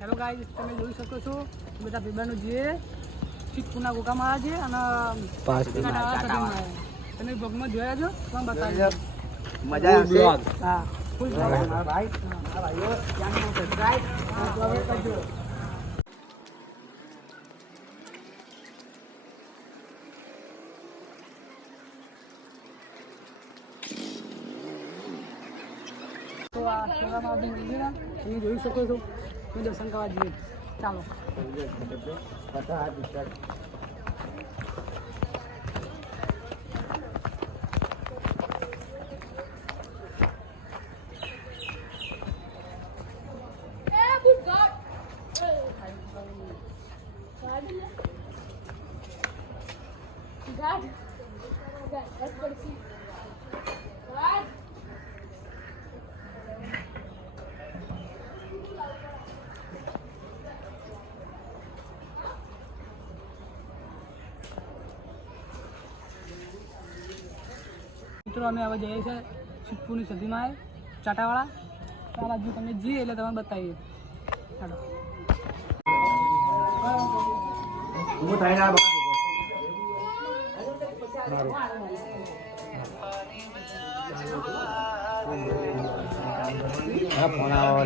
Hello guys, તમે જોઈ શકો છો બધા ભાઈબંધો જે ચીકુના ગોકામાં આવ્યા છે અને તમે બ્લોગમાં જોયા છો તમે બતાવી મજા આવશે. હા ફૂલ મારા ભાઈ ભાઈઓ ચેનલ સબસ્ક્રાઇબ કરજો. તો આ સેવામાં બી મંદિર તમે જોઈ શકો છો. તમે દર્શન કરવા જઈએ. ચાલો. મિત્રો અમે હવે જઈએ છીએ સિદ્ધપુરની સદીમાં ચાટાવાળા. આ બાજુ તમે જઈએ એટલે તમે બતાવીએ. ચાલો. ફોન આવો.